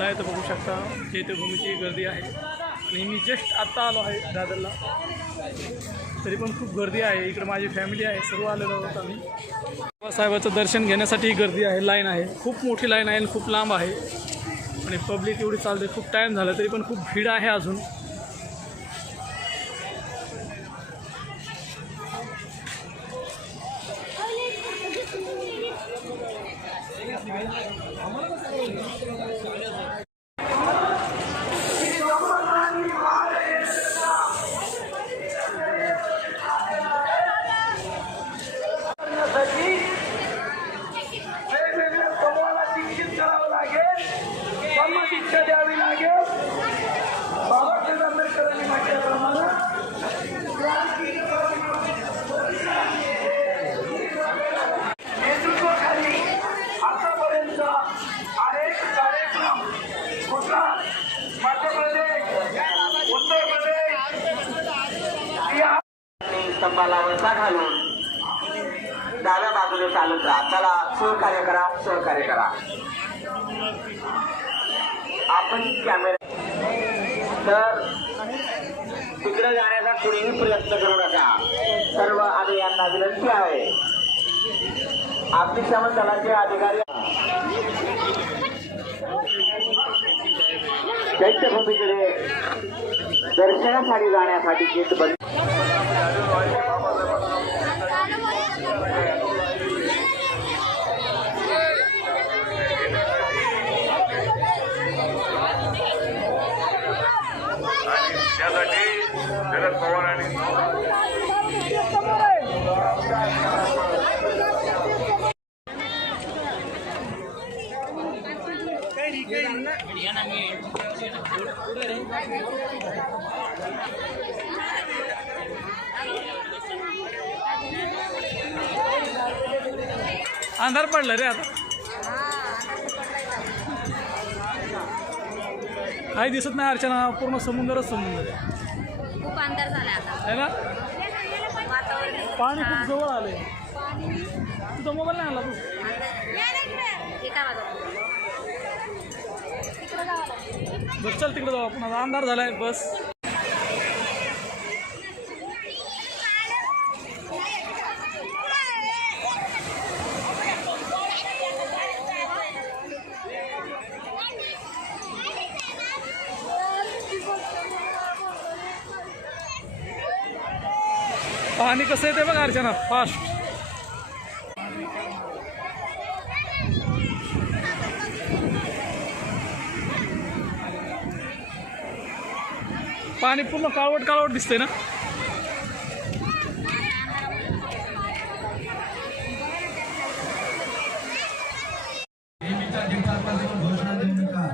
सुद्धा आहे, तर बघू शकता चैत्यभूमीची गर्दी आहे. आणि मी जस्ट आत्ता आलो आहे दादरला, तरी पण खूप गर्दी आहे. इकडे माझी फॅमिली आहे, सर्व आलेलो आहोत आम्ही. बाबासाहेबाचं दर्शन घेण्यासाठी गर्दी आहे, लाईन आहे, खूप मोठी लाईन आहे आणि खूप लांब आहे. आणि पब्लिक एवढी चालते, खूप टाईम झाला तरी पण खूप भीड आहे अजून. शिक्षा द्यावी लागेल. बाबासाहेब आंबेडकरांनी म्हटल्याप्रमाणे नेतृत्वाखाली आतापर्यंत अनेक कार्यक्रम गुजरात, मध्य प्रदेश, उत्तर प्रदेश, स्तंभाला वसा घालून डाव्या बाजूने चालत राहा. चला, सहकार्य करा, सहकार्य करा. आपण कॅमेरा तर तिकडे जाण्याचा कुणीही प्रयत्न करू नका. सर्व यांना विनंती आहे. अग्निशमन दलाचे अधिकारी चैत्यभूमीकडे दर्शनासाठी जाण्यासाठी गेट बंद. त्यासाठी शरद पवार आणि अंधार पडलं रे आता, काही दिसत नाही अर्चना. पूर्ण समुद्रच समुद्र आहे. खूप अंतर झाला आता है ना, वातावरण. पाणी खूप जवळ आले. तुझा मोबाईल नाही आला तू? बस चल तिकडे जाऊ आपण, आता अंधार झालाय. बस पाणी कसं येते बघ अर्चना, फास्ट. पाणी पूर्ण काळवट काळवट दिसतंय ना. नेहमीच्या घोषणा देऊ नका.